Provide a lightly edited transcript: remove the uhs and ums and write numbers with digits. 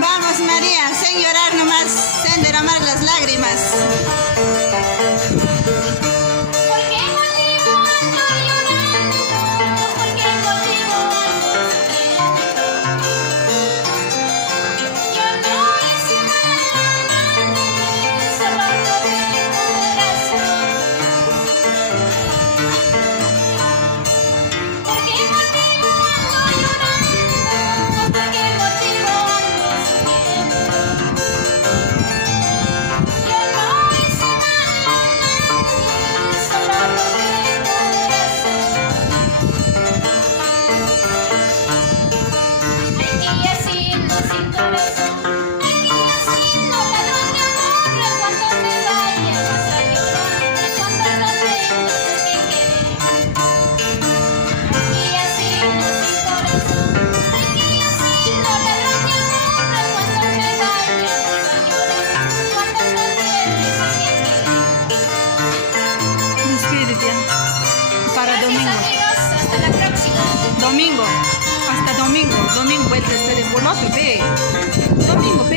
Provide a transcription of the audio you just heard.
Vamos María, sin llorar nomás, sin derramar las lágrimas. ¿Por qué motivo ando llorando? ¿Por qué motivo ando sufriendo? Yo no hice mal a nadie, solo robé mi corazón. ¿Por qué motivo ando llorando? ¿Por qué motivo ando sufriendo? Yo no hice mal a nadie, solo robé mi corazón. Ay, que ya siendo sin corazón, ay, que ya siendo ladrón de amor, cuando te vayas a llorar, cuando no tengas que querer. Ay, que ya siendo sin corazón, ay, que ya siendo ladrón de amor, cuando te vayas a llorar, cuando no tienes que querer. Despídete ya. Para Gracias domingo. amigos, hasta la próxima. Domingo. Hasta domingo. Domingo vuelta este de por otro, ve. Domingo, ve.